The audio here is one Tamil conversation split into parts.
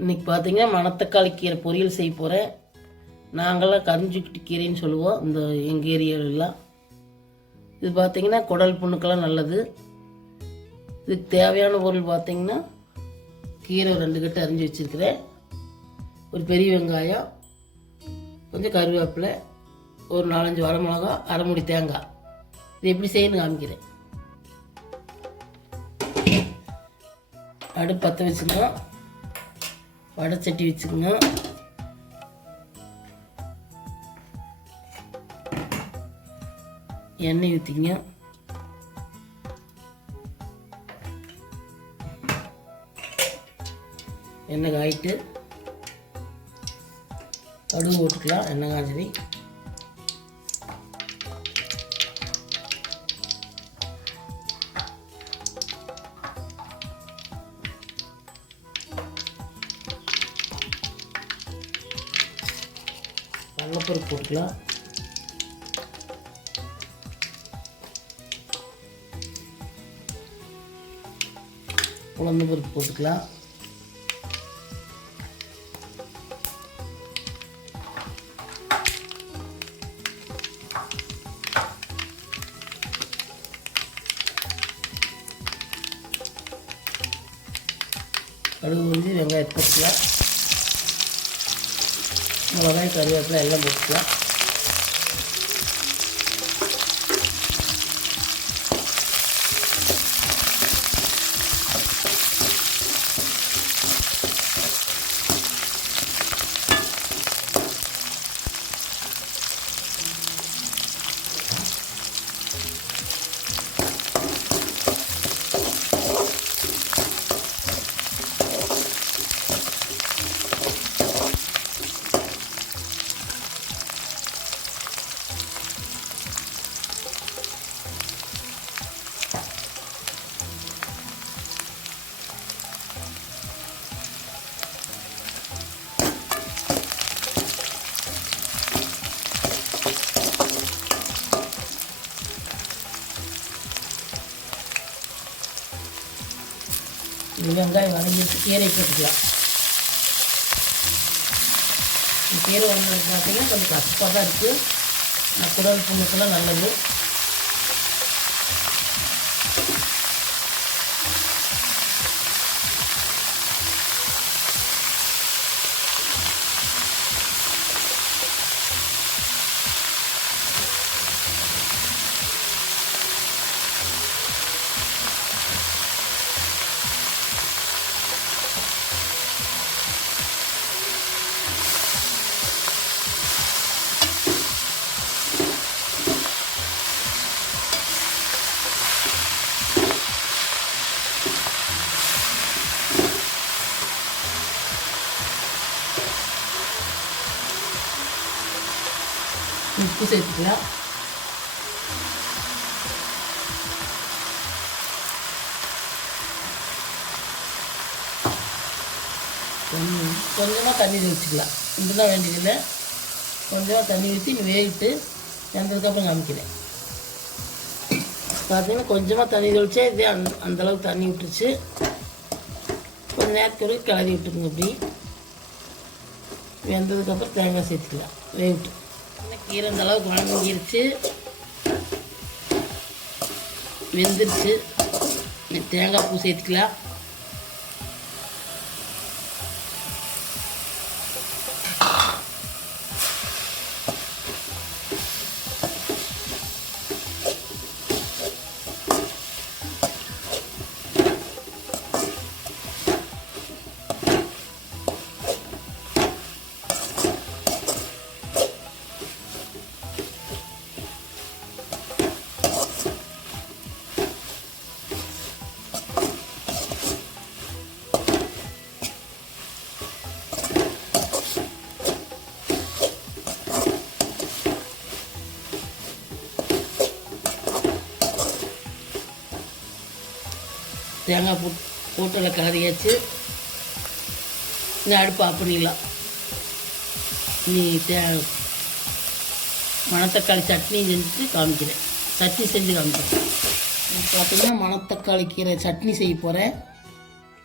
இன்றைக்கி பார்த்தீங்கன்னா மணத்தக்காளி கீரை பொரியல் செய்ய போகிறேன் நாங்களாம் கரிஞ்சுக்கிட்டு கீரைன்னு சொல்லுவோம் இந்த எங்கள் ஏரியாவிலலாம் இது பார்த்தீங்கன்னா குடல் புண்ணுக்கெல்லாம் நல்லது. இதுக்கு தேவையான பொருள் பார்த்தீங்கன்னா கீரை ரெண்டு கட்டு அரிஞ்சு வச்சுருக்கிறேன். ஒரு பெரிய வெங்காயம் கொஞ்சம் கருவேப்பிலை ஒரு நாலஞ்சு வரமிளகா அரை அரைமுடி தேங்காய். இது எப்படி செய்யணும்னு காமிக்கிறேன். அடுப்பு பற்ற வடை சட்டி வச்சுக்கோங்க. எண்ணெய் ஊற்றிக்கங்க எண்ணெய் காயிட்டு கடுகு போட்டுக்கலாம் எண்ணெய் காஞ்சதி கடலைப்பருப்பு போட்டுக்கலாம். உளுந்து பருப்பு போட்டுக்கலாம். கடுகு வந்து வெங்காயத்தை போட்டுக்கலாம். மிளகாய் கருவேப்பிலை எல்லாம் போட்டுக்கலாம். இந்த வெங்காயம் வதங்கிட்டு கீரை போட்டுக்கலாம். இந்த கீரை வந்து பார்த்தீங்கன்னா கொஞ்சம் கசப்பாக தான் இருக்குது குடல் புண்ணுக்கெல்லாம் நல்லது. உப்பு சேர்த்துக்கலாம் கொஞ்சம் கொஞ்சமாக தண்ணி தெளிச்சுக்கலாம். இப்படிலாம் வேண்டியதில்லை கொஞ்சமாக தண்ணி ஊற்றி வேகிட்டு வெந்ததுக்கப்புறம் காமிக்கிறேன். பார்த்தீங்கன்னா கொஞ்சமாக தண்ணி தெளிச்சா இதே அந்த அந்தளவுக்கு தண்ணி விட்டுருச்சு. கொஞ்ச நேரத்துக்கு வரைக்கும் கிளறி விட்டுருங்க அப்படி. வெந்ததுக்கப்புறம் தேங்காய் சேர்த்துக்கலாம். வேவிட்டு. இருந்த அளவுக்கு வணங்கிருச்சு. வெந்துருச்சு. தேங்காய் பூ சேர்த்துக்கலாம். தேங்காய் போட்டு போட்டுல கிளறியாச்சு இந்த அடுப்பு ஆஃப் பண்ணிடலாம் நீ தே மணத்தக்காளி சட்னி செஞ்சுட்டு காமிக்கிறேன். சட்னி செஞ்சு காமிக்கிறேன். பார்த்திங்கன்னா பார்த்தீங்கன்னா மணத்தக்காளி கீரை சட்னி செய்ய போகிறேன்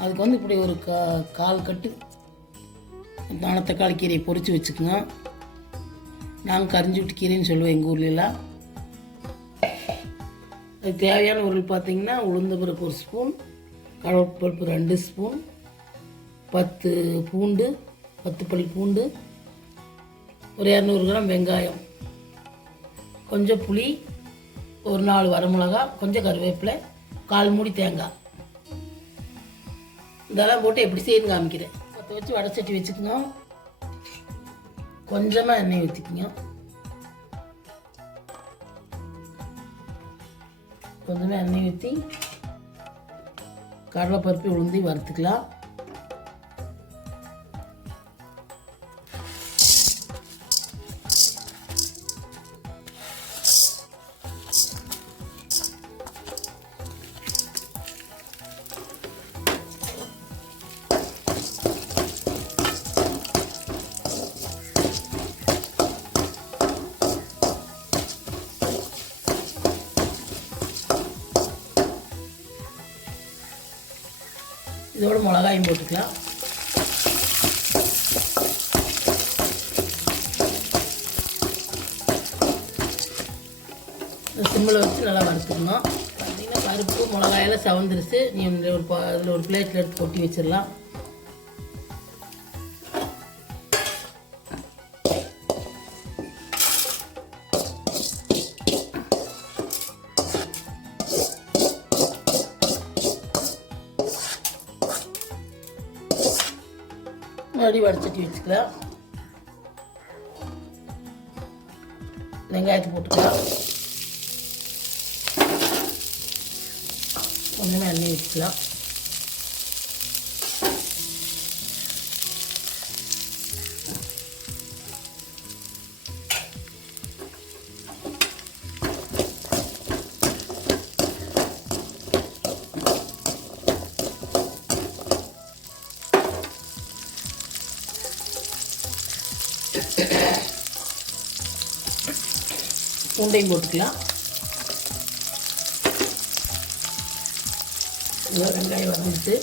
அதுக்கு வந்து இப்படி ஒரு கா கால் கட்டு மணத்தக்காளி கீரையை பொரித்து வச்சுக்கோங்க. நாங்கள் கரிஞ்சு விட்டு கீரைன்னு சொல்லுவோம் எங்கள் ஊர்லலாம் அதுக்கு தேவையான பொருள் பார்த்தீங்கன்னா உளுந்த பருப்பு ஒரு ஸ்பூன் கடவுட்பருப்பு ரெண்டு ஸ்பூன் பத்து பூண்டு பத்து பல் பூண்டு ஒரு இரநூறு கிராம் வெங்காயம் கொஞ்சம் புளி ஒரு நாலு வரமிளகா கொஞ்சம் கருவேப்பிலை கால் மூடி தேங்காய். இதெல்லாம் போட்டு எப்படி செய்யணும் காமிக்கிறேன். பற்ற வச்சு வடை சட்டி வச்சுக்கணும். கொஞ்சமாக எண்ணெய் ஊற்றிக்கோங்க கொஞ்சமாக எண்ணெய் ஊற்றி கடலைப்பருப்பு உளுந்தி வறுத்துக்கலாம். வெங்காயம் போட்டுக்கலாம். சிம்மில் வச்சு நல்லா வறுத்துக்கணும். பார்த்தீங்கன்னா பருப்பு மிளகாயெல்லாம் செவந்துருச்சு. நீ ஒரு அதில் ஒரு பிளேட்டில் எடுத்து கொட்டி வச்சிடலாம். மறுபடியும் வடிச்சட்டி வச்சுக்கலாம் வெங்காயத்தை போட்டுக்கலாம் கொஞ்சமாக எண்ணெய் வச்சுக்கலாம் பூண்டையும் போட்டுக்கலாம். வெங்காயம் வந்துட்டு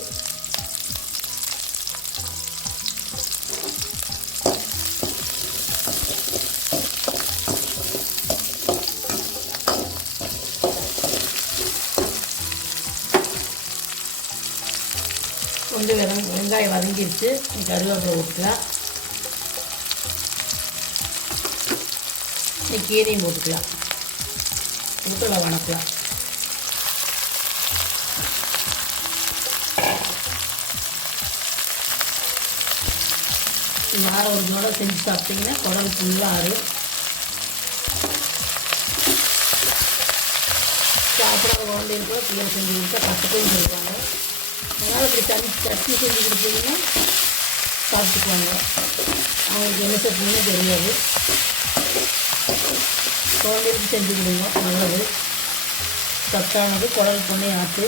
கொஞ்சம் வெறும் வெங்காயம் வதங்கிடுச்சு கருவேப்பிலை போட்டுக்கலாம். கீரையும் போட்டுக்கலாம். முட்டை வணக்கலாம். வார ஒரு முறை செஞ்சு சாப்பிட்டீங்கன்னா குடல் ஃபுல்லாக ஆறும். சாப்பிட்ற குழந்தைங்க கூட பிள்ளை செஞ்சு கொடுத்தா கற்றுக்கையும் சொல்லுவாங்க. அதனால் இப்படி தனி சட்னி செஞ்சு கொடுத்தீங்கன்னா சாப்பிட்டுக்குவாங்க. அவங்களுக்கு என்ன சட்னின்னு தெரியாது. குழந்தைக்கு செஞ்சு கொடுங்க நல்லது. சத்தானது குடல் பண்ணி ஆற்று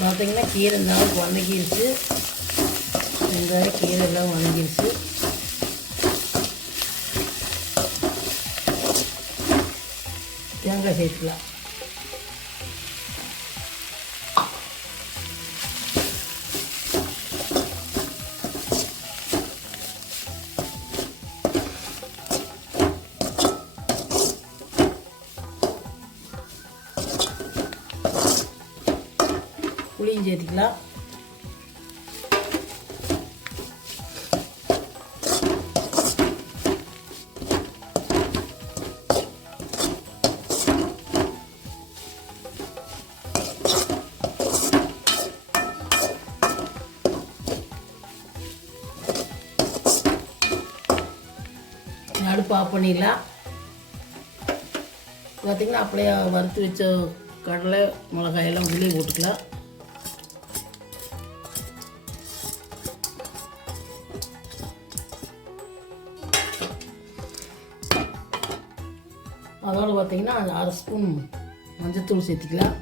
பார்த்தீங்கன்னா கீரை இருந்தாலும் வதங்கிருச்சு வெங்காயம் கீரை எல்லாம் வதங்கிருச்சு தேங்காய் சேர்த்துக்கலாம். புளியும் சேர்த்துக்கலாம். அடுப்பு ஆஃப் பண்ணிடலாம். பார்த்திங்கன்னா அப்படியே வறுத்து வச்ச கடலை மிளகாயெல்லாம் உள்ளே போட்டுக்கலாம். அதோடு பார்த்திங்கன்னா அரை ஸ்பூன் மஞ்சத்தூள் சேர்த்துக்கலாம்.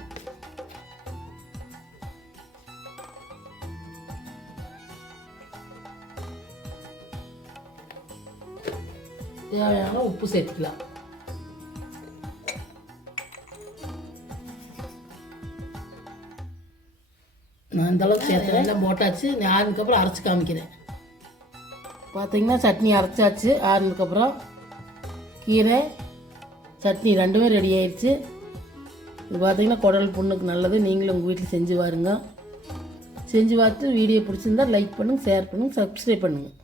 தேவையான உப்பு சேர்த்துக்கலாம். நான் இந்தளவுக்கு சேர்த்துறேன். எல்லாம் போட்டாச்சு. நான் ஆறுனதுக்கப்புறம் அரைச்சி காமிக்கிறேன். பார்த்தீங்கன்னா சட்னி அரைச்சாச்சு. ஆறுனதுக்கப்புறம் கீரை சட்னி ரெண்டுமே ரெடி ஆயிடுச்சு. இது பார்த்தீங்கன்னா குடல் புண்ணுக்கு நல்லது. நீங்களும் உங்கள் வீட்டில் செஞ்சு பாருங்க. செஞ்சு பார்த்து வீடியோ பிடிச்சிருந்தா லைக் பண்ணுங்கள் ஷேர் பண்ணுங்கள் சப்ஸ்கிரைப் பண்ணுங்கள்